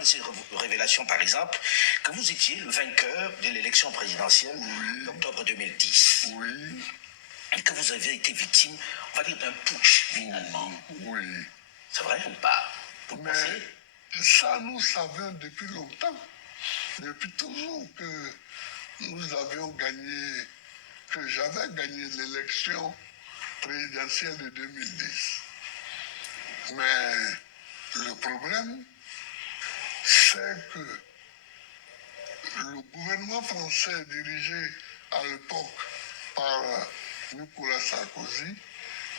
de ces révélations, par exemple, que vous étiez le vainqueur de l'élection présidentielle d'octobre 2010. Oui. Et que vous avez été victime, on va dire, d'un putsch, finalement. Oui. C'est vrai ou pas? Vous pensez? Ça, nous savions depuis longtemps, depuis toujours, que nous avions gagné, que j'avais gagné l'élection présidentielle de 2010. Mais le problème, c'est que le gouvernement français dirigé à l'époque par Nicolas Sarkozy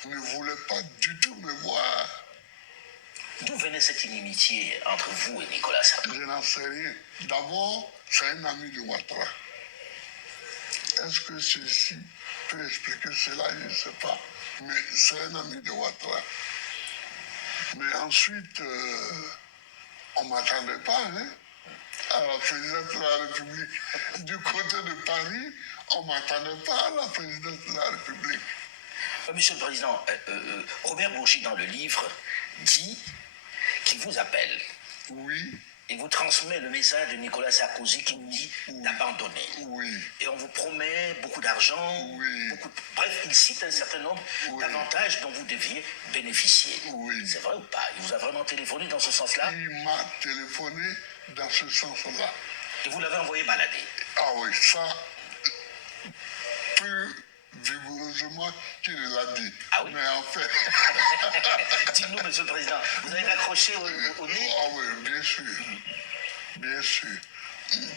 ne voulait pas du tout me voir. D'où venait cette inimitié entre vous et Nicolas Sarkozy? Je n'en sais rien. D'abord, c'est un ami de Ouattara. Est-ce que ceci peut expliquer cela? Je ne sais pas. Mais c'est un ami de Ouattara. Mais ensuite, on ne m'attendait pas, hein, à la présidence de la République. Du côté de Paris, on ne m'attendait pas à la présidence de la République. Monsieur le Président, Robert Bourgi, dans le livre, dit qu'il vous appelle. Oui. Il vous transmet le message de Nicolas Sarkozy qui vous dit d'abandonner. Oui. Et on vous promet beaucoup d'argent. Oui. Bref, il cite un certain nombre d'avantages dont vous deviez bénéficier. Oui. C'est vrai ou pas? Il vous a vraiment téléphoné dans ce sens-là? Il m'a téléphoné dans ce sens-là. Et vous l'avez envoyé balader? Ah oui, ça, plus vigoureusement qu'il l'a dit. Ah oui? Mais en fait... Dites-nous, Monsieur le Président, vous avez raccroché au nez? Ah oui, bien sûr. Bien sûr.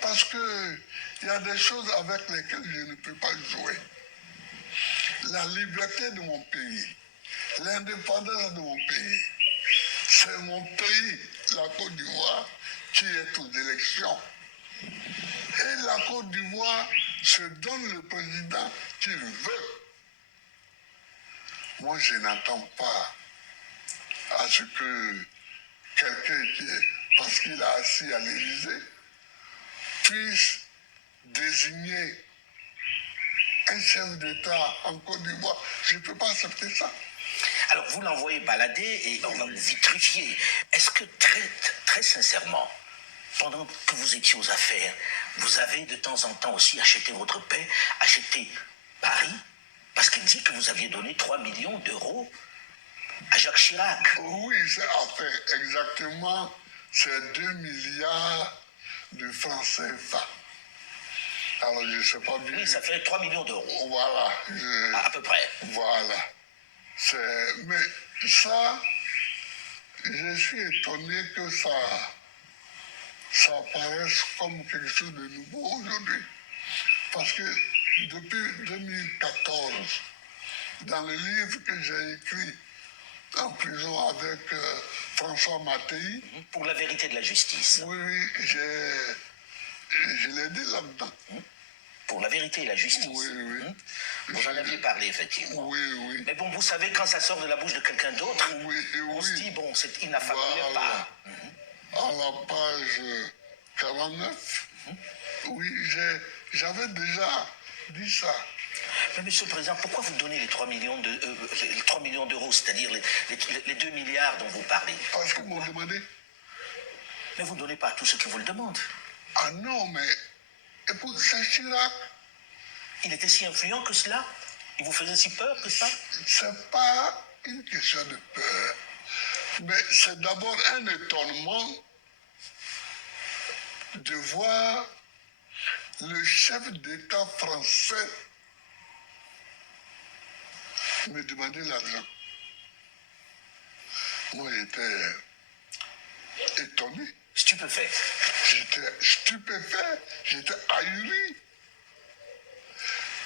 Parce que il y a des choses avec lesquelles je ne peux pas jouer. La liberté de mon pays, l'indépendance de mon pays, c'est mon pays, la Côte d'Ivoire, qui est aux élections. Et la Côte d'Ivoire se donne le président qu'il veut. Moi, je n'attends pas à ce que quelqu'un qui est, parce qu'il a assis à l'Élysée, puisse désigner un chef d'État en Côte d'Ivoire. Je ne peux pas accepter ça. Alors, vous l'envoyez balader et on va vous vitrifier. Est-ce que très sincèrement, pendant que vous étiez aux affaires, vous avez de temps en temps aussi acheté votre paix, acheté Paris? Parce qu'il dit que vous aviez donné 3 millions d'euros à Jacques Chirac. Oui, c'est enfin exactement, c'est 2 milliards de francs CFA. Alors, je ne sais pas bien. Oui, ça fait 3 millions d'euros. Voilà. À peu près. Voilà. Mais ça, je suis étonné que ça apparaisse comme quelque chose de nouveau aujourd'hui. Parce que depuis 2014, dans le livre que j'ai écrit en prison avec François Mattei. Pour la vérité de la justice. Oui, je l'ai dit là-dedans. Pour la vérité et la justice. Oui. Vous en aviez parlé, effectivement. Oui. Mais bon, vous savez, quand ça sort de la bouche de quelqu'un d'autre, on se dit, bon, il n'a fallu pas. À la page 49, oui, j'avais déjà dit ça. Mais Monsieur le Président, pourquoi vous donnez les 3 millions d'euros, c'est-à-dire les 2 milliards dont vous parlez? Parce qu'ils m'ont demandé. Mais vous ne donnez pas à tous ceux qui vous le demandent. Ah non, mais écoute, c'est Chirac. Il était si influent que cela? Il vous faisait si peur que ça? C'est pas une question de peur. Mais c'est d'abord un étonnement de voir le chef d'État français me demander l'argent. Moi, j'étais étonné. Stupéfait. J'étais stupéfait, j'étais ahuri.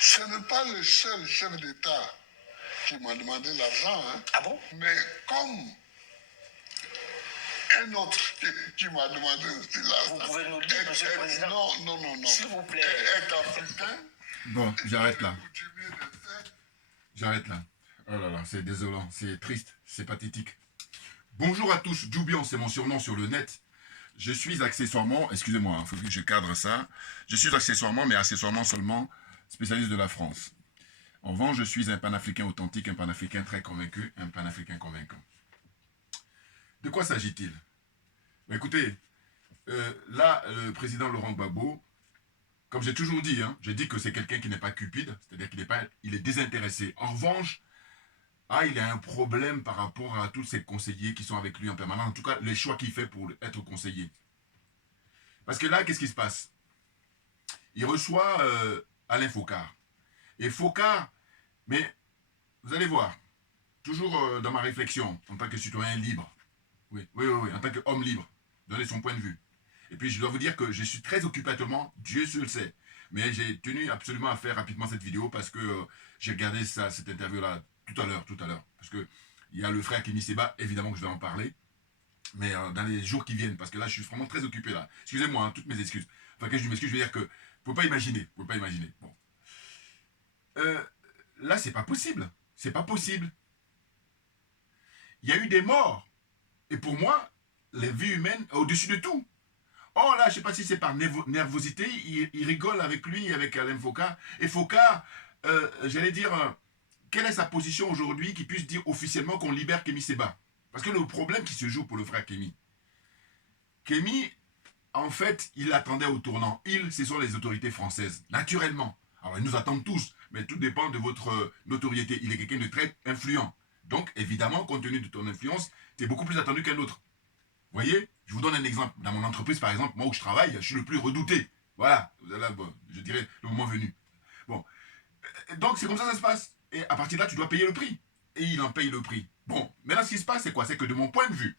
Ce n'est pas le seul chef d'État qui m'a demandé l'argent. Hein. Ah bon? Mais comme un autre qui m'a demandé aussi l'argent. Vous pouvez nous le dire, Monsieur le Président? Non. S'il vous plaît. Est africain. Bon, j'arrête là. J'arrête là. Oh là là, c'est désolant, c'est triste, c'est pathétique. Bonjour à tous, Djoubian, c'est mon surnom sur le net. Je suis accessoirement, excusez-moi, il faut que je cadre ça. Je suis accessoirement, mais accessoirement seulement, spécialiste de la France. En revanche, je suis un panafricain authentique, un panafricain très convaincu, un panafricain convaincant. De quoi s'agit-il? Écoutez, là, le président Laurent Gbagbo, comme j'ai toujours dit, hein, j'ai dit que c'est quelqu'un qui n'est pas cupide, c'est-à-dire qu'il est désintéressé. En revanche, il a un problème par rapport à tous ces conseillers qui sont avec lui en permanence. En tout cas, les choix qu'il fait pour être conseiller. Parce que là, qu'est-ce qui se passe? Il reçoit Alain Foccart. Et Foccart, mais vous allez voir, toujours dans ma réflexion, en tant que citoyen libre, oui, en tant qu'homme libre, donner son point de vue. Et puis je dois vous dire que je suis très occupé actuellement, Dieu seul le sait. Mais j'ai tenu absolument à faire rapidement cette vidéo parce que j'ai regardé cette interview-là tout à l'heure. Parce que il y a le frère Kémy Séba, évidemment que je vais en parler. Mais dans les jours qui viennent, parce que là je suis vraiment très occupé là. Excusez-moi, hein, toutes mes excuses. Enfin, quand je m'excuse, je veux dire que vous pouvez pas imaginer. Bon. Là, c'est pas possible. C'est pas possible. Il y a eu des morts. Et pour moi, les vies humaines au-dessus de tout. Oh là, je ne sais pas si c'est par nervosité, il rigole avec lui, avec Alain Foccart. Et Foccart, j'allais dire, quelle est sa position aujourd'hui qui puisse dire officiellement qu'on libère Kémy Séba? Parce que le problème qui se joue pour le frère Kémy, en fait, il attendait au tournant. Ce sont les autorités françaises, naturellement. Alors, ils nous attendent tous, mais tout dépend de votre notoriété. Il est quelqu'un de très influent. Donc, évidemment, compte tenu de ton influence, tu es beaucoup plus attendu qu'un autre. Vous voyez? Je vous donne un exemple. Dans mon entreprise, par exemple, moi où je travaille, je suis le plus redouté. Voilà. Là, bon, je dirais le moment venu. Bon. Donc, c'est comme ça que ça se passe. Et à partir de là, tu dois payer le prix. Et il en paye le prix. Bon. Maintenant, ce qui se passe, c'est quoi? C'est que de mon point de vue,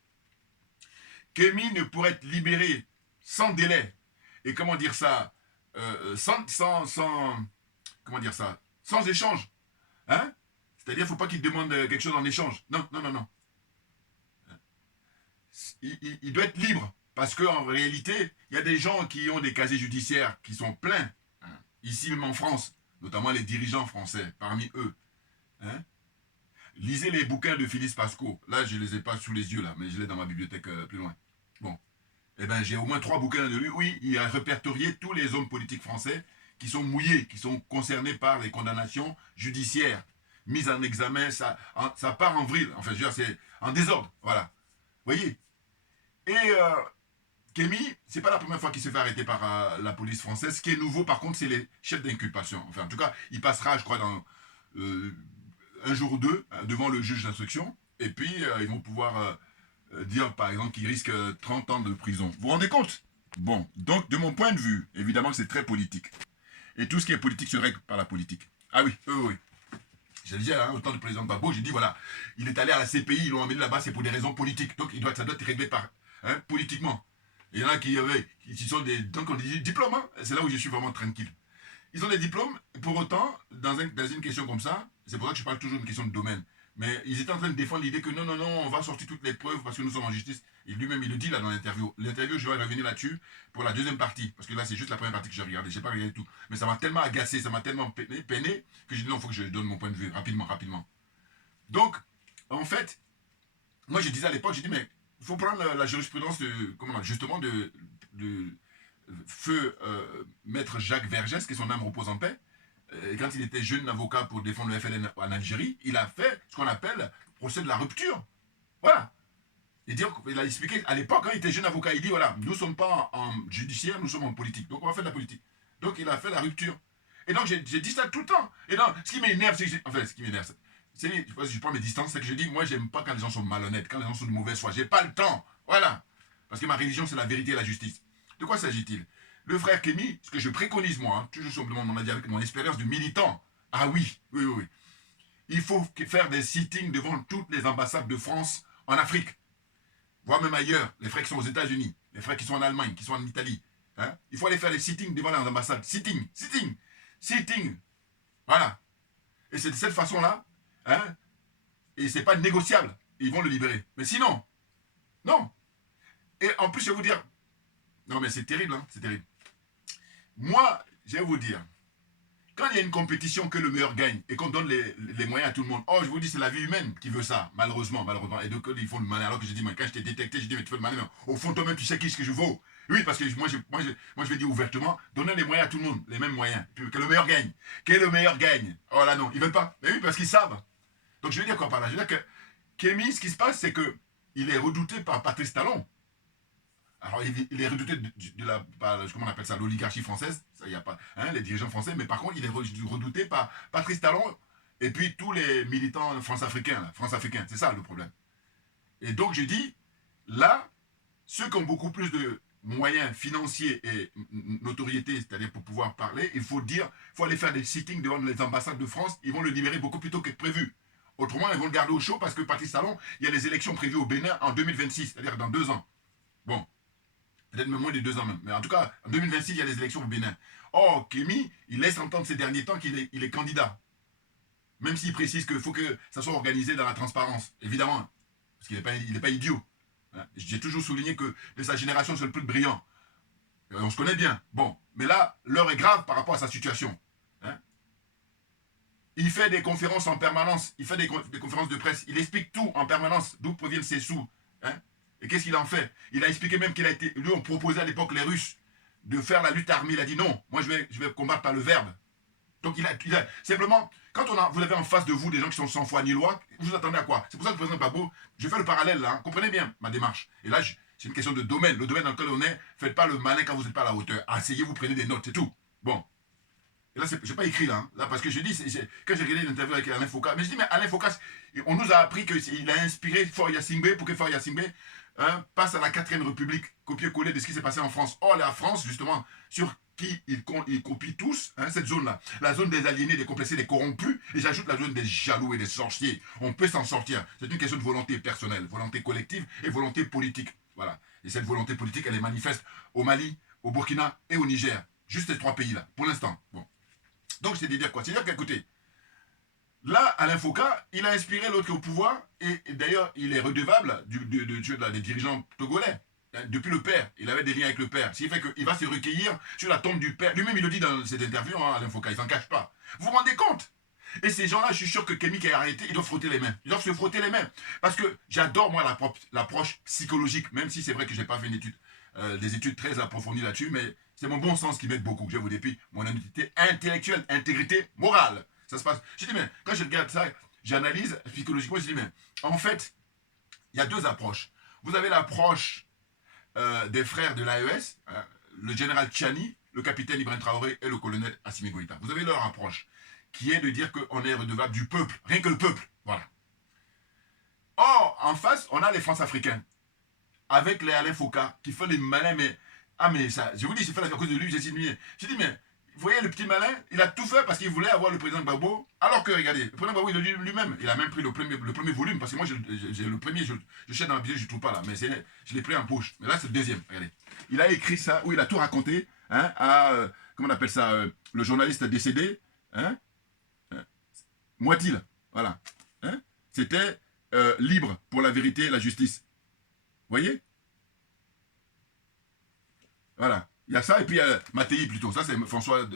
Kémy ne pourrait être libéré sans délai. Et comment dire ça? Comment dire ça? Sans échange. Hein? C'est-à-dire, il ne faut pas qu'il demande quelque chose en échange. Non. Il doit être libre. Parce qu'en réalité, il y a des gens qui ont des casiers judiciaires qui sont pleins. Ici même en France, notamment les dirigeants français, parmi eux. Hein? Lisez les bouquins de Philippe Pasco. Là, je ne les ai pas sous les yeux, là, mais je l'ai dans ma bibliothèque plus loin. Bon. Eh bien, j'ai au moins 3 bouquins de lui. Oui, il a répertorié tous les hommes politiques français qui sont mouillés, qui sont concernés par les condamnations judiciaires. Mise en examen, ça part en vrille. Enfin, je veux dire, c'est en désordre. Voilà. Vous voyez? Et Kémy, c'est pas la première fois qu'il se fait arrêter par la police française. Ce qui est nouveau, par contre, c'est les chefs d'inculpation. Enfin, en tout cas, il passera, je crois, dans un jour ou deux, devant le juge d'instruction. Et puis, ils vont pouvoir dire, par exemple, qu'il risque 30 ans de prison. Vous vous rendez compte? Bon, donc, de mon point de vue, évidemment que c'est très politique. Et tout ce qui est politique se règle par la politique. Ah oui, oui. Je le disais, hein, au temps du président Gbagbo, j'ai dit, voilà, il est allé à la CPI, ils l'ont emmené là-bas, c'est pour des raisons politiques. Donc, ça doit être réglé politiquement. Il y en a qui sont des... Donc, on dit diplômes, hein, c'est là où je suis vraiment tranquille. Ils ont des diplômes, pour autant, dans une question comme ça, c'est pour ça que je parle toujours d'une question de domaine. Mais ils étaient en train de défendre l'idée que non, on va sortir toutes les preuves parce que nous sommes en justice. Et lui-même, il le dit là dans l'interview. L'interview, je vais revenir là-dessus pour la deuxième partie. Parce que là, c'est juste la première partie que j'ai regardée. Je n'ai pas regardé tout. Mais ça m'a tellement agacé, ça m'a tellement peiné que j'ai dit non, il faut que je donne mon point de vue rapidement. Donc, en fait, moi je disais à l'époque, j'ai dit, mais il faut prendre la jurisprudence justement de feu maître Jacques Vergès, qui est son âme repose en paix. Quand il était jeune avocat pour défendre le FLN en Algérie, il a fait ce qu'on appelle le procès de la rupture. Voilà. Il a expliqué, à l'époque, quand il était jeune avocat, il dit, voilà, nous ne sommes pas en judiciaire, nous sommes en politique. Donc on va faire de la politique. Donc il a fait la rupture. Et donc j'ai dit ça tout le temps. Et donc, ce qui m'énerve, c'est que... je prends mes distances, c'est que je dis, moi, j'aime pas quand les gens sont malhonnêtes, quand les gens sont de mauvaise foi. J'ai pas le temps. Voilà. Parce que ma religion, c'est la vérité et la justice. De quoi s'agit-il? Le frère Kémy, ce que je préconise, moi, toujours simplement, on a dit avec mon expérience de militant. Ah oui. Il faut faire des sittings devant toutes les ambassades de France en Afrique. Voire même ailleurs, les frères qui sont aux États-Unis, les frères qui sont en Allemagne, qui sont en Italie. Hein? Il faut aller faire des sittings devant les ambassades. Sitting. Voilà. Et c'est de cette façon-là, hein, et c'est pas négociable. Ils vont le libérer. Mais sinon, non. Et en plus, je vais vous dire, non mais c'est terrible, hein, c'est terrible. Moi, je vais vous dire, quand il y a une compétition que le meilleur gagne et qu'on donne les moyens à tout le monde, oh, je vous dis, c'est la vie humaine qui veut ça, malheureusement. Et donc, ils font le malin. Alors que j'ai dit, quand je t'ai détecté, j'ai dit, mais tu fais le malin, mais au fond, toi-même, tu sais qui ce que je vaux. Oui, parce que moi, je vais dire ouvertement, donner les moyens à tout le monde, les mêmes moyens, que le meilleur gagne. Que le meilleur gagne. Oh là non, ils veulent pas. Mais oui, parce qu'ils savent. Donc, je veux dire quoi par là? Je veux dire que Kémy, ce qui se passe, c'est que il est redouté par Patrice Talon. Alors, il est redouté comment on appelle ça, l'oligarchie française, ça, il n'y a pas, hein, les dirigeants français, mais par contre, il est redouté par Patrice Talon et puis tous les militants France-africains, c'est ça le problème. Et donc, je dis, là, ceux qui ont beaucoup plus de moyens financiers et notoriété, c'est-à-dire pour pouvoir parler, il faut aller faire des sittings devant les ambassades de France, ils vont le libérer beaucoup plus tôt que prévu. Autrement, ils vont le garder au chaud parce que Patrice Talon, il y a les élections prévues au Bénin en 2026, c'est-à-dire dans 2 ans. Bon, peut-être même moins de 2 ans même. Mais en tout cas, en 2026, il y a les élections au Bénin. Or, Kémy, il laisse entendre ces derniers temps qu'il est candidat. Même s'il précise qu'il faut que ça soit organisé dans la transparence, évidemment. Parce qu'il n'est pas idiot. J'ai toujours souligné que de sa génération, c'est le plus brillant. On se connaît bien. Bon, mais là, l'heure est grave par rapport à sa situation. Il fait des conférences en permanence. Il fait des conférences de presse. Il explique tout en permanence, d'où proviennent ses sous. Et qu'est-ce qu'il en fait? Il a expliqué même qu'il a été... Lui, on proposait à l'époque, les Russes, de faire la lutte armée. Il a dit non, moi je vais combattre par le verbe. Donc il a simplement, quand vous avez en face de vous des gens qui sont sans foi ni loi, vous attendez à quoi? C'est pour ça que le président Gbagbo, je fais le parallèle là, comprenez bien ma démarche. Et là, c'est une question de domaine. Le domaine dans lequel on est, faites pas le malin quand vous n'êtes pas à la hauteur. Asseyez-vous, prenez des notes, c'est tout. Bon. Et là, je n'ai pas écrit là, là, parce que je dis, quand j'ai regardé l'interview avec Alain Foucault, mais je dis, mais Alain Foucault, on nous a appris qu'il a inspiré Faure Gnassingbé pour que Faure Gnassingbé passe à la 4ème République, copier-coller de ce qui s'est passé en France. Or, la France, justement, sur qui ils copient tous, cette zone-là, la zone des aliénés, des complexés, des corrompus, et j'ajoute la zone des jaloux et des sorciers. On peut s'en sortir. C'est une question de volonté personnelle, volonté collective et volonté politique. Voilà. Et cette volonté politique, elle est manifeste au Mali, au Burkina et au Niger. Juste ces 3 pays-là, pour l'instant. Bon. Donc, c'est de dire quoi? C'est-à-dire qu'écoutez, là, Alain Foucault, il a inspiré l'autre qui est au pouvoir, et d'ailleurs, il est redevable des dirigeants togolais. Depuis le père, il avait des liens avec le père. Ce qui fait qu'il va se recueillir sur la tombe du père. Lui-même, il le dit dans cette interview, Alain Foucault, il s'en cache pas. Vous vous rendez compte? Et ces gens-là, je suis sûr que Kémy qui est arrêté, ils doivent frotter les mains. Ils doivent se frotter les mains. Parce que j'adore, moi, l'approche psychologique, même si c'est vrai que je n'ai pas fait des études très approfondies là-dessus, mais c'est mon bon sens qui m'aide beaucoup. Je vous dis, puis mon honnêteté intellectuelle, intégrité morale. Ça se passe. Je dis, mais quand je regarde ça, j'analyse psychologiquement, je dis, mais en fait, il y a 2 approches. Vous avez l'approche des frères de l'AES, le général Tchani, le capitaine Ibrahim Traoré et le colonel Assimi Goïta. Vous avez leur approche, qui est de dire qu'on est redevable du peuple, rien que le peuple. Voilà. Or, en face, on a les France-Africains, avec les Alain Foucault, qui font les malins, mais ça, je vous dis, c'est fait à cause de lui, j'ai signé. J'ai dit, mais vous voyez, le petit malin, il a tout fait parce qu'il voulait avoir le président Gbagbo, alors que, regardez, le président Gbagbo, il le dit lui-même, il a même pris le premier volume, parce que moi, j'ai le premier, je cherche dans la bibliothèque, je ne trouve pas là, mais je l'ai pris en poche. Mais là, c'est le deuxième, regardez. Il a écrit ça, où il a tout raconté, à, comment on appelle ça, le journaliste décédé, Moitil, voilà. C'était libre pour la vérité et la justice. Vous voyez? Voilà. Il y a ça, et puis il y a Mattei plutôt. Ça, c'est François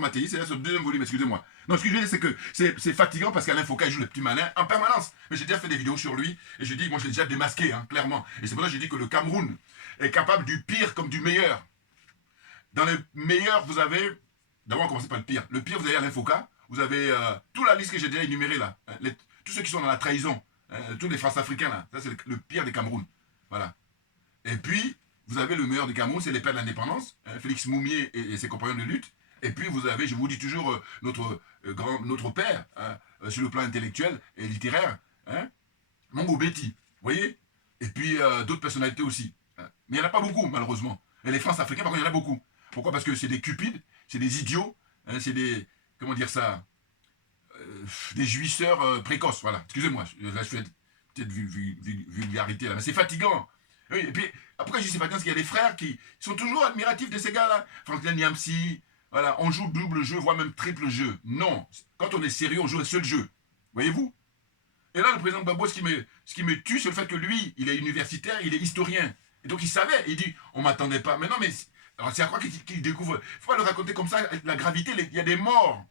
Mattei, c'est là sur le 2e volume, excusez-moi. Non, ce que je veux dire, c'est que c'est fatigant parce qu'Alain Foucault, il joue le petit malin en permanence. Mais j'ai déjà fait des vidéos sur lui, et je dis, moi, je l'ai déjà démasqué, clairement. Et c'est pour ça que j'ai dit que le Cameroun est capable du pire comme du meilleur. Dans le meilleur, vous avez... D'abord, on commence par le pire. Le pire, vous avez Alain Foucault, vous avez toute la liste que j'ai déjà énumérée, là. Tous ceux qui sont dans la trahison, tous les France-Africains, là. Ça, c'est le pire des Cameroun. Voilà. Et puis... Vous avez le meilleur du Cameroun, c'est les pères de l'indépendance, Félix Moumié et ses compagnons de lutte. Et puis vous avez, je vous dis toujours, notre père, sur le plan intellectuel et littéraire, Mongo Betty, vous voyez? Et puis d'autres personnalités aussi. Mais il n'y en a pas beaucoup, malheureusement. Et les France-Africains, par contre, il y en a beaucoup. Pourquoi? Parce que c'est des cupides, c'est des idiots, c'est des, comment dire ça, des jouisseurs précoces, voilà. Excusez-moi, là je fais peut-être vulgarité là, mais c'est fatigant. Oui, et puis, pourquoi je dis c'est fatigant? Parce qu'il y a des frères qui sont toujours admiratifs de ces gars-là. Franklin Yamsi, voilà, on joue double jeu, voire même triple jeu. Non, quand on est sérieux, on joue un seul jeu. Voyez-vous? Et là, le président Gbagbo, ce qui me tue, c'est le fait que lui, il est universitaire, il est historien. Et donc il savait, il dit, on m'attendait pas. Mais non, mais alors c'est à quoi qu'il découvre? Il ne faut pas le raconter comme ça, la gravité, il y a des morts.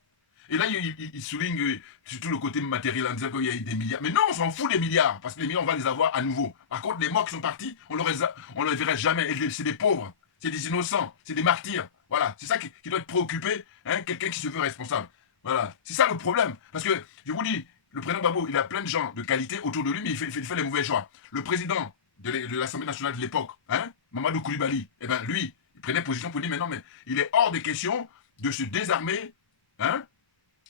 Et là, il souligne surtout le côté matériel en disant qu'il y a eu des milliards. Mais non, on s'en fout des milliards, parce que les milliards, on va les avoir à nouveau. Par contre, les morts qui sont partis, on ne les verra jamais. C'est des pauvres, c'est des innocents, c'est des martyrs. Voilà, c'est ça qui doit être préoccupé, quelqu'un qui se veut responsable. Voilà, c'est ça le problème. Parce que, je vous dis, le président Gbagbo, il a plein de gens de qualité autour de lui, mais il fait les mauvais choix. Le président de l'Assemblée nationale de l'époque, Mamadou Koulibaly, eh bien lui, il prenait position pour dire, mais non, mais il est hors de question de se désarmer, hein.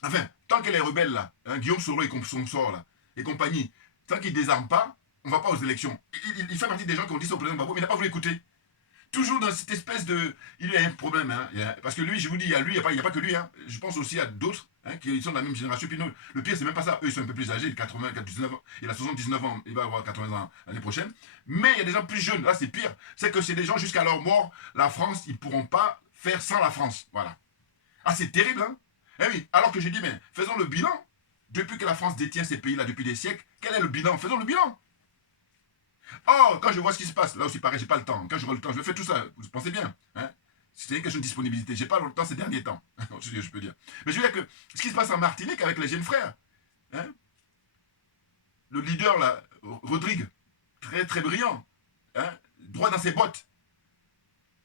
Enfin, tant que les rebelles là, hein, Guillaume Soro et son sort là, et compagnie, tant qu'ils ne désarment pas, on ne va pas aux élections. Il fait partie des gens qui ont dit ça au président Gbagbo, mais il n'a pas voulu écouter. Toujours dans cette espèce de... Il y a un problème, hein, parce que lui, je vous dis, il y a lui, il n'y a pas que lui, hein, je pense aussi à d'autres hein, qui sont de la même génération. Puis nous, le pire, c'est même pas ça. Eux, ils sont un peu plus âgés, 80, 19 ans. Il a 79 ans, il va avoir 80 ans l'année prochaine. Mais il y a des gens plus jeunes, là c'est pire. C'est que c'est des gens jusqu'à leur mort, la France, ils ne pourront pas faire sans la France. Voilà. Ah, c'est terrible, hein. Eh oui, alors que j'ai dit, mais faisons le bilan. Depuis que la France détient ces pays-là depuis des siècles, quel est le bilan? Faisons le bilan. Oh, quand je vois ce qui se passe, là aussi pareil, j'ai pas le temps. Quand j'aurai le temps, je fais tout ça. Vous pensez bien, hein? C'est une question de disponibilité. J'ai pas le temps ces derniers temps. C'est ce que je peux dire. Mais je veux dire que ce qui se passe en Martinique avec les jeunes frères, hein? Le leader là, Rodrigue, très très brillant, hein? Droit dans ses bottes.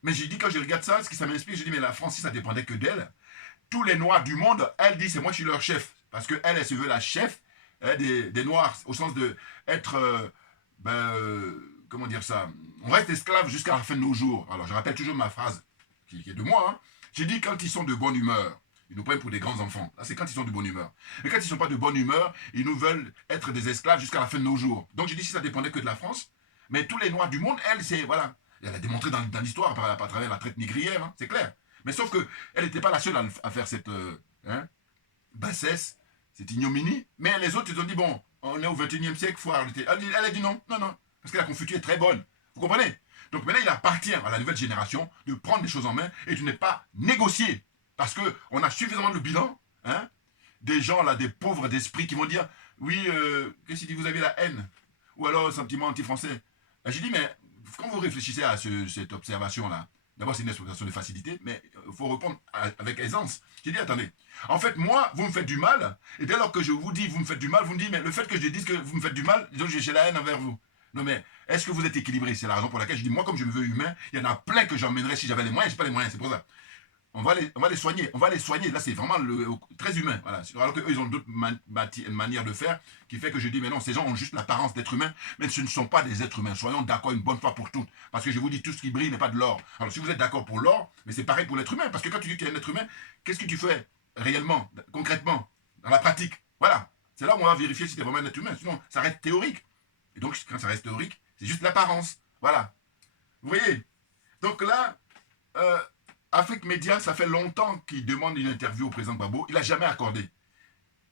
Mais j'ai dit quand je regarde ça, ce qui ça m'inspire, j'ai dit mais la France, si ça dépendait que d'elle, tous les Noirs du monde, elle dit c'est moi qui suis leur chef. Parce qu'elle, elle se veut la chef hein, des Noirs, au sens de être... comment dire ça? On reste esclave jusqu'à la fin de nos jours. Alors, je rappelle toujours ma phrase, qui est de moi. Hein. J'ai dit, quand ils sont de bonne humeur, ils nous prennent pour des grands enfants. Là, c'est quand ils sont de bonne humeur. Mais quand ils ne sont pas de bonne humeur, ils nous veulent être des esclaves jusqu'à la fin de nos jours. Donc, j'ai dit, si ça dépendait que de la France, mais tous les Noirs du monde, elle, c'est, voilà. Elle a démontré dans l'histoire, à travers la traite négrière, hein, c'est clair. Mais sauf qu'elle n'était pas la seule à faire cette bassesse, cette ignominie. Mais les autres, ils ont dit, bon, on est au 21e siècle, il faut arrêter. Elle a dit non, non, non. Parce que la confiture est très bonne. Vous comprenez? Donc maintenant, il appartient à la nouvelle génération de prendre les choses en main et de ne pas négocier. Parce qu'on a suffisamment de bilan, hein, des gens là, des pauvres d'esprit qui vont dire, oui, qu'est-ce qu'il dit, vous avez la haine? Ou alors un sentiment anti-français. J'ai dit, mais quand vous réfléchissez à cette observation-là, d'abord c'est une expression de facilité, mais il faut répondre avec aisance. J'ai dit, attendez, en fait, moi, vous me faites du mal, et dès lors que je vous dis, vous me faites du mal, vous me dites, mais le fait que je dise que vous me faites du mal, donc j'ai la haine envers vous. Non mais, est-ce que vous êtes équilibré? C'est la raison pour laquelle je dis, moi comme je me veux humain, il y en a plein que j'emmènerais si j'avais les moyens, je n'ai pas les moyens, c'est pour ça. On va les soigner, là c'est vraiment très humain, voilà. Alors qu'eux ils ont d'autres manières de faire, qui fait que je dis, mais non, ces gens ont juste l'apparence d'être humains, mais ce ne sont pas des êtres humains, soyons d'accord une bonne fois pour toutes, parce que je vous dis, tout ce qui brille n'est pas de l'or. Alors si vous êtes d'accord pour l'or, mais c'est pareil pour l'être humain, parce que quand tu dis que tu es un être humain, qu'est-ce que tu fais réellement, concrètement, dans la pratique? Voilà, c'est là où on va vérifier si tu es vraiment un être humain, sinon ça reste théorique. Et donc quand ça reste théorique, c'est juste l'apparence, voilà. Vous voyez? Donc là, Afrique Média, ça fait longtemps qu'il demande une interview au président Gbagbo. Il n'a jamais accordé.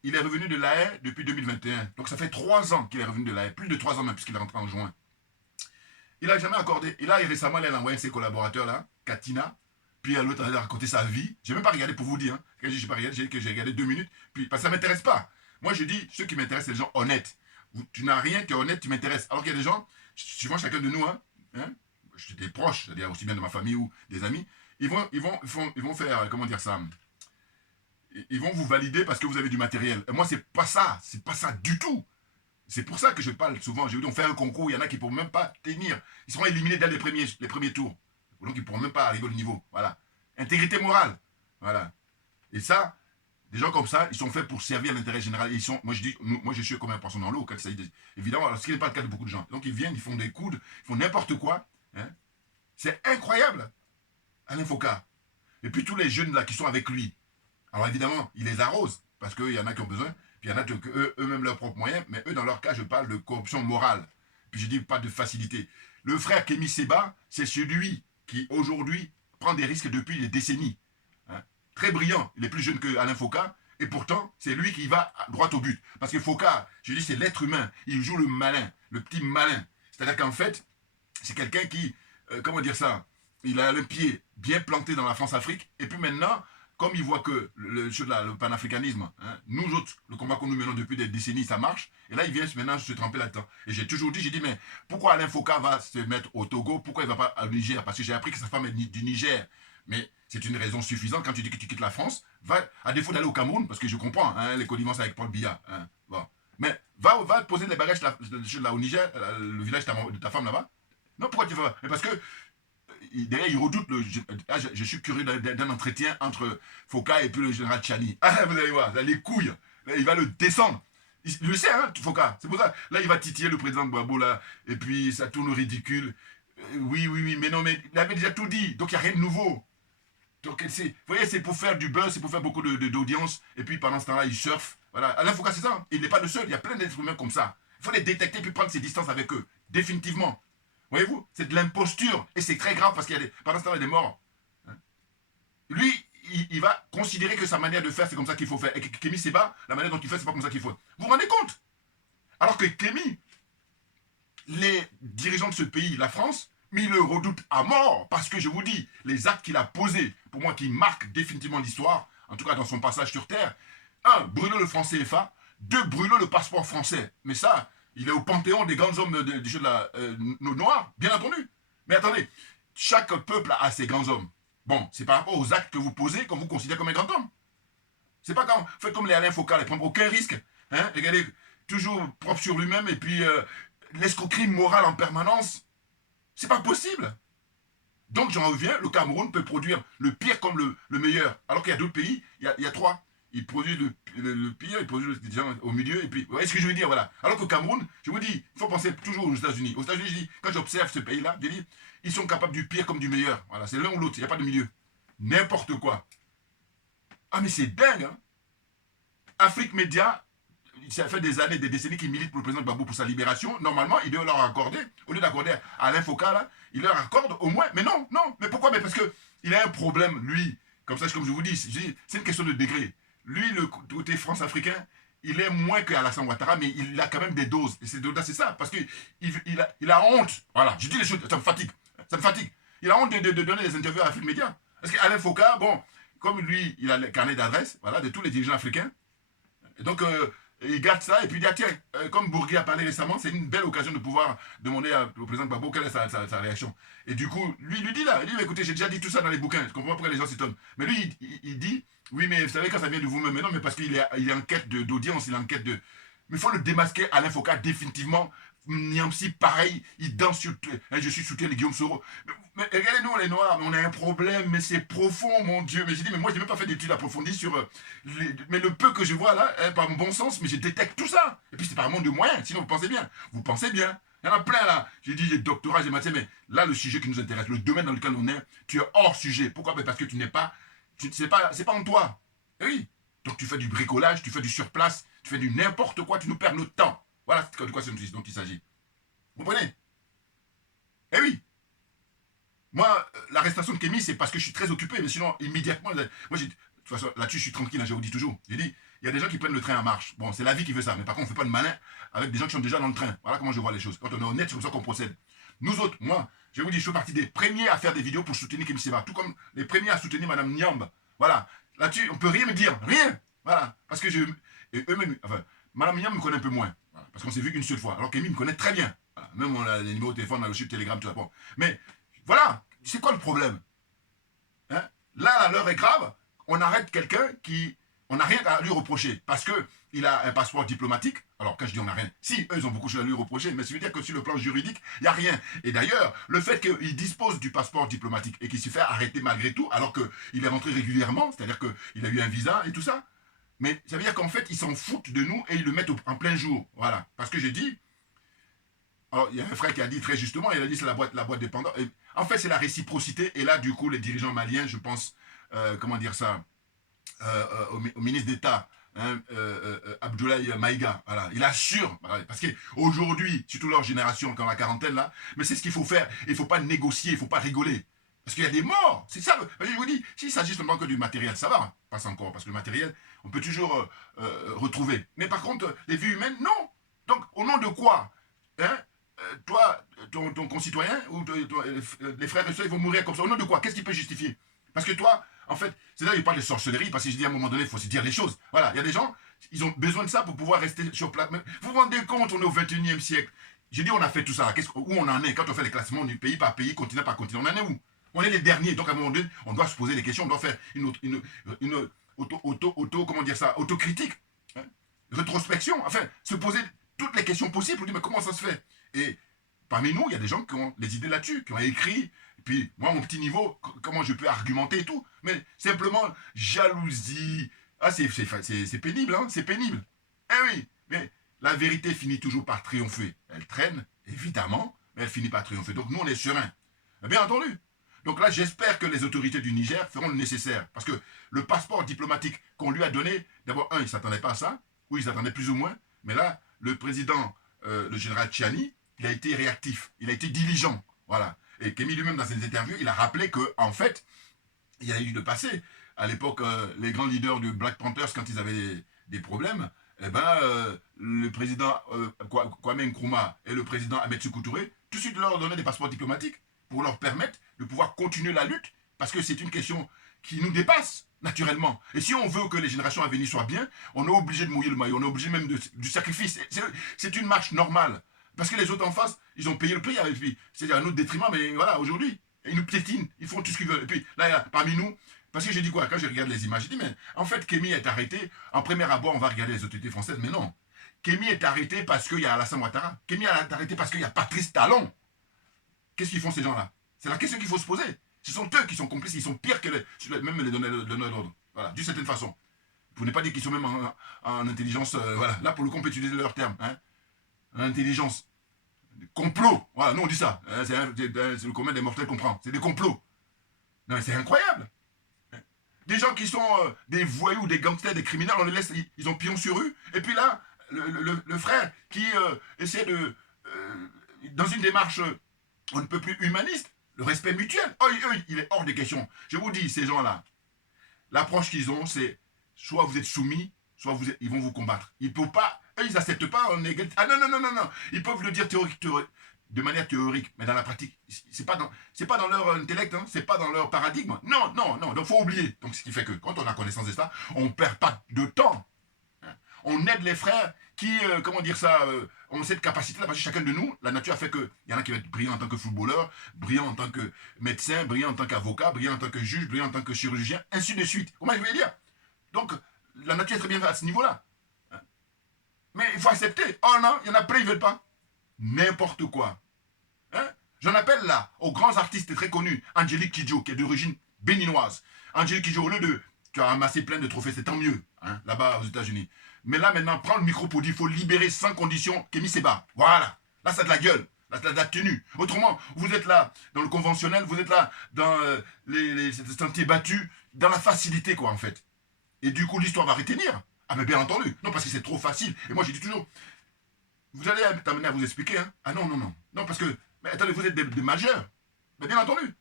Il est revenu de La Haye depuis 2021. Donc ça fait 3 ans qu'il est revenu de La Haye. Plus de 3 ans même, puisqu'il est rentré en juin. Il n'a jamais accordé. Et là, récemment, il a envoyé ses collaborateurs, là, Katina. Puis l'autre, il a raconté sa vie. Je n'ai même pas regardé pour vous dire. Hein. Quand je n'ai pas regardé, j'ai dit que j'ai regardé 2 minutes. Puis, parce que ça ne m'intéresse pas. Moi, je dis, ceux qui m'intéressent, c'est les gens honnêtes. Tu n'as rien qui est honnête, tu m'intéresses. Alors qu'il y a des gens, suivant chacun de nous, je suis des proches, c'est-à-dire aussi bien de ma famille ou des amis, ils vont faire, comment dire ça, ils vont vous valider parce que vous avez du matériel. Et moi, c'est pas ça du tout. C'est pour ça que je parle souvent. Je dis, on fait un concours, il y en a qui ne pourront même pas tenir. Ils seront éliminés dès les premiers tours. Donc, ils ne pourront même pas arriver au niveau. Voilà. Intégrité morale. Voilà. Et ça, des gens comme ça, ils sont faits pour servir l'intérêt général. Moi, je suis comme un poisson dans l'eau. Évidemment, ce qui n'est pas le cas de beaucoup de gens. Donc, ils viennent, ils font des coudes, ils font n'importe quoi. Hein. C'est incroyable. Alain Foka. Et puis tous les jeunes là qui sont avec lui. Alors évidemment, il les arrose, parce qu'il y en a qui ont besoin, puis il y en a qui ont eux-mêmes leurs propres moyens, mais eux, dans leur cas, je parle de corruption morale. Puis je dis pas de facilité. Le frère Kémy Séba, c'est celui qui, aujourd'hui, prend des risques depuis des décennies. Hein. Très brillant, il est plus jeune que Alain Foka, et pourtant, c'est lui qui va droit au but. Parce que Foka, je dis, c'est l'être humain, il joue le malin, le petit malin. C'est-à-dire qu'en fait, c'est quelqu'un qui, comment dire ça, il a le pied bien planté dans la France-Afrique, et puis maintenant, comme il voit que le panafricanisme, hein, nous autres, le combat que nous menons depuis des décennies, ça marche, et là, il vient maintenant se tremper là-dedans. Et j'ai toujours dit, mais pourquoi Alain Foka va se mettre au Togo, pourquoi il ne va pas au Niger? Parce que j'ai appris que sa femme est du Niger. Mais c'est une raison suffisante, quand tu dis que tu quittes la France, va, à défaut d'aller au Cameroun, parce que je comprends, hein, les connivences avec Paul Biya, hein, bon. Mais va poser les bagages là au Niger, le village de ta femme là-bas. Non, pourquoi tu vas? Mais parce que derrière, il redoute je suis curieux d'un entretien entre Foka et puis le général Tchani. Ah, vous allez voir, là, les couilles, là, il va le descendre. Il le sait, hein, Foka. C'est pour ça. Là, il va titiller le président Gbagbo, là, et puis ça tourne au ridicule. Oui, oui, oui, mais non, mais il avait déjà tout dit, donc il n'y a rien de nouveau. Donc, vous voyez, c'est pour faire du buzz, c'est pour faire beaucoup d'audience, et puis pendant ce temps-là, il surfe. Voilà, Alain Foucault, c'est ça, hein. Il n'est pas le seul, il y a plein d'êtres humains comme ça. Il faut les détecter, puis prendre ses distances avec eux, définitivement. Voyez-vous, c'est de l'imposture, et c'est très grave parce qu'il y a pendant ce temps-là, il est mort. Hein. Lui, il va considérer que sa manière de faire, c'est comme ça qu'il faut faire. Et que Kémy Séba, la manière dont il fait, c'est pas comme ça qu'il faut. Vous vous rendez compte? Alors que Kémy, les dirigeants de ce pays, la France, mais ils le redoutent à mort, parce que je vous dis, les actes qu'il a posés, pour moi, qui marquent définitivement l'histoire, en tout cas dans son passage sur Terre, un, brûler le franc CFA, deux, brûler le passeport français. Mais ça, il est au panthéon des grands hommes des jeux de la noirs, bien entendu. Mais attendez, chaque peuple a ses grands hommes. Bon, c'est par rapport aux actes que vous posez qu'on vous considère comme un grand homme. C'est pas quand faites comme les Alain Foucault, ils prennent aucun risque. Hein, regardez, toujours propre sur lui-même et puis l'escroquerie morale en permanence. C'est pas possible. Donc j'en reviens, le Cameroun peut produire le pire comme le meilleur. Alors qu'il y a d'autres pays, il y a trois. Ils produisent le pire, ils produisent les gens au milieu, et puis, vous voyez ce que je veux dire, voilà. Alors qu'au Cameroun, je vous dis, il faut penser toujours aux États-Unis. Aux États-Unis, je dis, quand j'observe ce pays-là, je dis, ils sont capables du pire comme du meilleur. Voilà, c'est l'un ou l'autre, il n'y a pas de milieu. N'importe quoi. Ah mais c'est dingue, hein. Afrique Média, ça fait des années, des décennies qu'ils militent pour le président Gbagbo pour sa libération. Normalement, il doit leur accorder, au lieu d'accorder à Alain Foucault, là, il leur accorde au moins. Mais non, non. Mais pourquoi? Mais parce qu'il a un problème, lui. Comme ça, comme je vous dis, c'est une question de degré. Lui, le côté France-africain, il est moins qu'Alassane Ouattara, mais il a quand même des doses. Et c'est ça, parce qu'il il a honte. Voilà, je dis les choses, ça me fatigue. Ça me fatigue. Il a honte de donner des interviews à Afrique Média. Parce qu'Alain Foucault, bon, comme lui, il a le carnet d'adresse, voilà, de tous les dirigeants africains. Et donc, il garde ça et puis il dit, ah, tiens, comme Bourgui a parlé récemment, c'est une belle occasion de pouvoir demander au président Gbagbo quelle est sa réaction. Et du coup, lui dit là, il dit, écoutez, j'ai déjà dit tout ça dans les bouquins, je comprends pas pourquoi les gens s'étonnent. Mais lui, il dit, oui, mais vous savez, quand ça vient de vous-même, mais non, mais parce qu'il est en quête d'audience, il est en quête de... Mais il faut le démasquer, Alain Foucault, définitivement. Niamsi, pareil, il danse sur... je suis soutien de Guillaume Soro. Mais regardez-nous, les Noirs, on a un problème, mais c'est profond, mon Dieu. Mais j'ai dit, mais moi, je n'ai même pas fait d'études approfondies sur... mais le peu que je vois là, par mon bon sens, mais je détecte tout ça. Et puis, c'est par un manque de moyens, sinon vous pensez bien. Vous pensez bien. Il y en a plein là. J'ai dit, j'ai doctorat, j'ai matière, mais là, le sujet qui nous intéresse, le domaine dans lequel on est, tu es hors sujet. Pourquoi? Parce que tu n'es pas... C'est pas en toi. Et oui. Donc, tu fais du bricolage, tu fais du surplace, tu fais du n'importe quoi, tu nous perds notre temps. Voilà de quoi c'est dont il s'agit. Vous comprenez? Eh oui. Moi, l'arrestation de Kémy, c'est parce que je suis très occupé, mais sinon, immédiatement, moi, de toute façon, là-dessus, je suis tranquille, hein, je vous dis toujours. J'ai dit, il y a des gens qui prennent le train en marche. Bon, c'est la vie qui veut ça, mais par contre, on ne fait pas de malin avec des gens qui sont déjà dans le train. Voilà comment je vois les choses. Quand on est honnête, c'est comme ça qu'on procède. Nous autres, moi, je vous dis, je fais partie des premiers à faire des vidéos pour soutenir Kémy Séba, tout comme les premiers à soutenir Madame Niambe. Voilà. Là-dessus, on ne peut rien me dire. Rien. Voilà. Parce que et eux-mêmes, enfin, Madame Niambe me connaît un peu moins. Voilà, parce qu'on s'est vu qu'une seule fois. Alors Kémy me connaît très bien. Voilà, même on a les numéros de téléphone, on a le chiffre Telegram, tout ça. Bon. Mais voilà, c'est quoi le problème? Hein? Là, l'heure est grave. On arrête quelqu'un qui... On n'a rien à lui reprocher parce qu'il a un passeport diplomatique. Alors, quand je dis on n'a rien, si, eux, ils ont beaucoup de choses à lui reprocher, mais ça veut dire que sur le plan juridique, il n'y a rien. Et d'ailleurs, le fait qu'il dispose du passeport diplomatique et qu'il s'est fait arrêter malgré tout, alors qu'il est rentré régulièrement, c'est-à-dire qu'il a eu un visa et tout ça, mais ça veut dire qu'en fait, ils s'en foutent de nous et ils le mettent en plein jour. Voilà. Parce que j'ai dit... Alors, il y a un frère qui a dit très justement, il a dit c'est la boîte dépendante. Et, en fait, c'est la réciprocité. Et là, du coup, les dirigeants maliens, je pense, comment dire ça, au ministre d'État, hein, Abdoulaye Maïga, voilà, il assure, voilà, parce qu'aujourd'hui, surtout leur génération, quand la quarantaine là, mais c'est ce qu'il faut faire. Il ne faut pas négocier, il ne faut pas rigoler. Parce qu'il y a des morts, c'est ça. Je vous dis, s'il s'agit seulement que du matériel, ça va, passe encore, parce que le matériel, on peut toujours retrouver. Mais par contre, les vies humaines, non. Donc, au nom de quoi, hein, toi, ton concitoyen, ou les frères et soeurs, ils vont mourir comme ça. Au nom de quoi? Qu'est-ce qui peut justifier? Parce que toi, en fait, c'est là qu'il parle de sorcellerie, parce que je dis à un moment donné, il faut se dire les choses. Voilà, il y a des gens, ils ont besoin de ça pour pouvoir rester sur place. Mais vous vous rendez compte, on est au 21e siècle. J'ai dit, on a fait tout ça. Où on en est? Quand on fait les classements du pays par pays, continent par continent, on en est où? On est les derniers. Donc, à un moment donné, on doit se poser des questions, on doit faire une comment dire ça, autocritique, hein, rétrospection, enfin, se poser toutes les questions possibles pour dire, mais comment ça se fait? Et parmi nous, il y a des gens qui ont des idées là-dessus, qui ont écrit. Et puis, moi, mon petit niveau, comment je peux argumenter et tout. Mais simplement, jalousie. Ah, c'est pénible, hein, c'est pénible. Eh oui, mais la vérité finit toujours par triompher. Elle traîne, évidemment, mais elle finit par triompher. Donc nous, on est serein. Bien entendu. Donc là, j'espère que les autorités du Niger feront le nécessaire. Parce que le passeport diplomatique qu'on lui a donné, d'abord, il ne s'attendait pas à ça, ou il s'attendait plus ou moins, mais là, le président, le général Tchiani, il a été réactif, il a été diligent. Voilà. Et Kémy lui-même, dans ses interviews, il a rappelé qu'en fait, il y a eu le passé. À l'époque, les grands leaders du Black Panthers, quand ils avaient des problèmes, eh ben, le président Kwame Nkrumah et le président Ahmed Sékou Touré, tout de suite leur donnaient des passeports diplomatiques pour leur permettre de pouvoir continuer la lutte, parce que c'est une question qui nous dépasse, naturellement. Et si on veut que les générations à venir soient bien, on est obligé de mouiller le maillot, on est obligé même du sacrifice. C'est une marche normale. Parce que les autres en face, ils ont payé le prix, et puis c'est un autre détriment, mais voilà, aujourd'hui, ils nous piétinent, ils font tout ce qu'ils veulent. Et puis là, parmi nous, parce que j'ai dit quoi, quand je regarde les images, j'ai dit, mais en fait, Kémy est arrêté, en premier abord, on va regarder les autorités françaises, mais non. Kémy est arrêté parce qu'il y a Alassane Ouattara. Kémy est arrêté parce qu'il y a Patrice Talon. Qu'est-ce qu'ils font ces gens-là? C'est la question qu'il faut se poser. Ce sont eux qui sont complices, ils sont pires que même les donneurs d'ordre. Voilà, d'une certaine façon. Vous n'êtes pas dire qu'ils sont même en intelligence, voilà. Là, pour le coup, on peut utiliser leur terme. Hein. En intelligence. Complot. Voilà, nous on dit ça. Hein, c'est le commun des mortels comprend. C'est des complots. Non, mais c'est incroyable. Des gens qui sont des voyous, des gangsters, des criminels, on les laisse, ils ont pion sur rue. Et puis là, le frère qui essaie de, dans une démarche, on ne peut plus humaniste, le respect mutuel, il est hors de question. Je vous dis, ces gens-là, l'approche qu'ils ont, c'est soit vous êtes soumis, soit ils vont vous combattre. Ils ne peuvent pas, eux, ils n'acceptent pas en égalité. Ah non, non, non, non, non. Ils peuvent le dire de manière théorique, mais dans la pratique, c'est pas dans leur intellect, hein, c'est pas dans leur paradigme. Non, non, non, donc faut oublier. Donc ce qui fait que quand on a connaissance de ça, on perd pas de temps. On aide les frères qui, comment dire ça, ont cette capacité-là, parce que chacun de nous, la nature a fait que, il y en a qui vont être brillants en tant que footballeur, brillants en tant que médecin, brillants en tant qu'avocat, brillants en tant que juge, brillants en tant que chirurgien, ainsi de suite. Comment je vais dire? Donc, la nature est très bien faite à ce niveau-là. Mais il faut accepter. Oh non, il y en a plein, ils ne veulent pas. N'importe quoi. Hein? J'en appelle là aux grands artistes très connus, Angélique Kidjo, qui est d'origine béninoise. Angélique Kidjo, au lieu de... Tu as amassé plein de trophées, c'est tant mieux, hein, là-bas aux États-Unis. Mais là, maintenant, prends le micro pour dire il faut libérer sans condition Kémy Séba. Voilà. Là, ça a de la gueule. Là, ça a de la tenue. Autrement, vous êtes là dans le conventionnel, vous êtes là dans les sentiers battus, dans la facilité, quoi, en fait. Et du coup, l'histoire va retenir. Ah, mais bien entendu. Non, parce que c'est trop facile. Et moi, j'ai dit toujours, vous allez t'amener à vous expliquer, hein. Ah non, non, non. Non, parce que, mais attendez, vous êtes des majeurs. Mais bien entendu.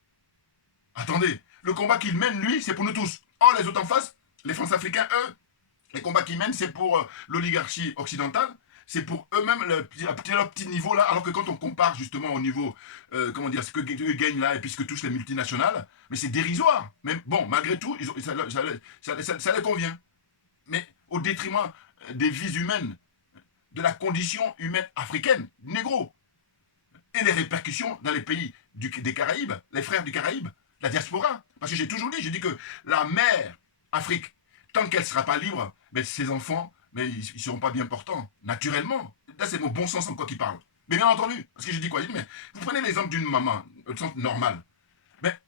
Attendez, le combat qu'il mène, lui, c'est pour nous tous. Oh, les autres en face, les France-Africains, eux, les combats qu'ils mènent, c'est pour l'oligarchie occidentale, c'est pour eux-mêmes leur petit niveau là, alors que quand on compare justement au niveau, comment dire, ce qu'eux gagnent là, et puis ce que touchent les multinationales, mais c'est dérisoire. Mais bon, malgré tout, ça les convient. Mais au détriment des vies humaines, de la condition humaine africaine, négro, et les répercussions dans les pays des Caraïbes, les frères du Caraïbe, la diaspora. Parce que j'ai toujours dit, j'ai dit que la mère Afrique, tant qu'elle ne sera pas libre, mais ses enfants, mais ils ne seront pas bien portants, naturellement. Là, c'est mon bon sens encore qui parle. Mais bien entendu, parce que j'ai dit quoi? J'ai dit, mais vous prenez l'exemple d'une maman, au sens normal. Mais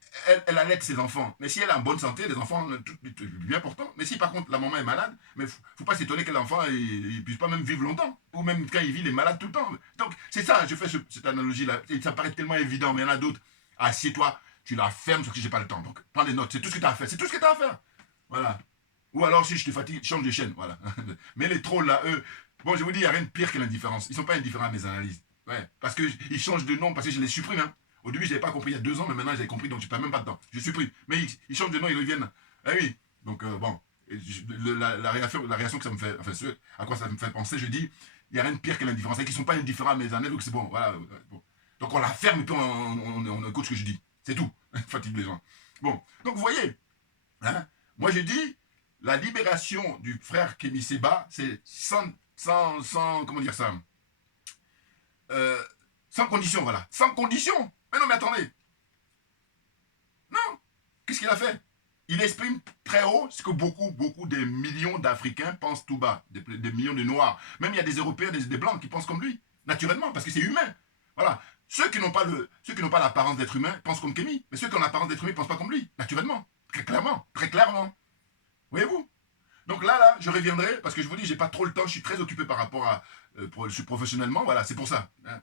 elle allait ses enfants. Mais si elle est en bonne santé, les enfants, tout bien portants. Mais si par contre la maman est malade, mais faut pas s'étonner que l'enfant ne puisse pas même vivre longtemps. Ou même quand il vit, il est malade tout le temps. Donc c'est ça, je fais cette analogie-là. Ça paraît tellement évident, mais il y en a d'autres. Assieds-toi, tu la fermes parce que j'ai pas le temps. Donc prends des notes, c'est tout ce que tu as à faire. C'est tout ce que tu as à faire. Voilà. Ou alors si je te fatigue, change de chaîne. Voilà. Mais les trolls là, eux, bon je vous dis, il n'y a rien de pire que l'indifférence. Ils sont pas indifférents à mes analyses. Ouais. Parce qu'ils changent de nom, parce que je les supprime. Hein. Au début, je n'avais pas compris il y a 2 ans, mais maintenant, j'ai compris, donc je ne perds même pas de temps. Je supprime. Mais ils changent de nom, ils reviennent. Eh oui. Donc, bon. La réaction que ça me fait, enfin, à quoi ça me fait penser, je dis, il n'y a rien de pire que l'indifférence. C'est qu'ils ne sont pas indifférents à mes années, donc c'est bon. Voilà. Bon. Donc, on la ferme et puis on écoute ce que je dis. C'est tout. Fatigue les gens. Bon. Donc, vous voyez, hein, moi, je dis, la libération du frère Kémy Séba, c'est sans, comment dire ça, sans condition, voilà. Sans condition. Mais non, mais attendez. Non. Qu'est-ce qu'il a fait? Il exprime très haut ce que beaucoup des millions d'Africains pensent tout bas. Des millions de Noirs. Même il y a des Européens, des Blancs qui pensent comme lui. Naturellement, parce que c'est humain. Voilà. Ceux qui n'ont pas l'apparence d'être humain pensent comme Kémy. Mais ceux qui ont l'apparence d'être humain ne pensent pas comme lui. Naturellement. Très clairement. Très clairement. Voyez-vous? Donc là, je reviendrai, parce que je vous dis, j'ai pas trop le temps, je suis très occupé par rapport à, professionnellement, voilà, c'est pour ça. Hein.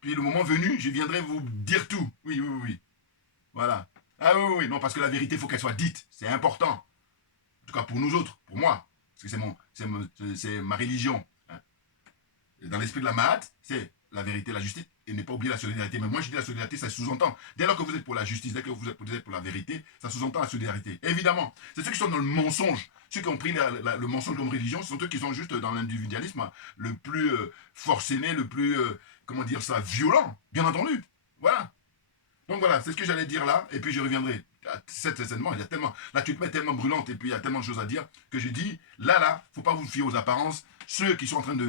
Puis le moment venu, je viendrai vous dire tout. Oui, oui, oui, oui. Voilà. Ah oui, oui, oui. Non, parce que la vérité, il faut qu'elle soit dite. C'est important. En tout cas pour nous autres, pour moi. Parce que c'est ma religion. Hein. Et dans l'esprit de la Mahat, c'est la vérité, la justice, et ne pas oublier la solidarité. Mais moi, je dis la solidarité, ça sous-entend. Dès lors que vous êtes pour la justice, dès que vous êtes pour la vérité, ça sous-entend la solidarité. Évidemment, c'est ceux qui sont dans le mensonge, ceux qui ont pris le mensonge comme religion, ce sont eux qui sont juste dans l'individualisme le plus forcené, le plus, comment dire ça, violent, bien entendu. Voilà. Donc voilà, c'est ce que j'allais dire là, et puis je reviendrai. Certainement, il y a tellement, la l'actualité est tellement brûlante, et puis il y a tellement de choses à dire, que je dis, faut pas vous fier aux apparences. Ceux qui sont en train de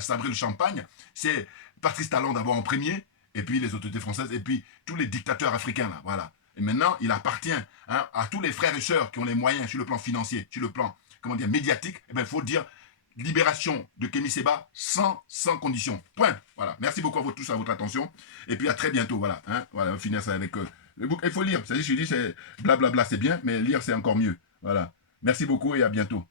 sabrer le champagne, c'est Patrice Talon d'abord en premier, et puis les autorités françaises, et puis tous les dictateurs africains là, voilà. Et maintenant, il appartient à tous les frères et sœurs qui ont les moyens sur le plan financier, sur le plan, comment dire, médiatique, et il faut dire libération de Kémy Séba sans condition. Point. Voilà. Merci beaucoup à vous tous, à votre attention. Et puis à très bientôt. Voilà. Voilà, on va finir ça avec le bouc. Il faut lire. Ça, je dis, c'est blablabla, c'est bien, mais lire, c'est encore mieux. Voilà. Merci beaucoup et à bientôt.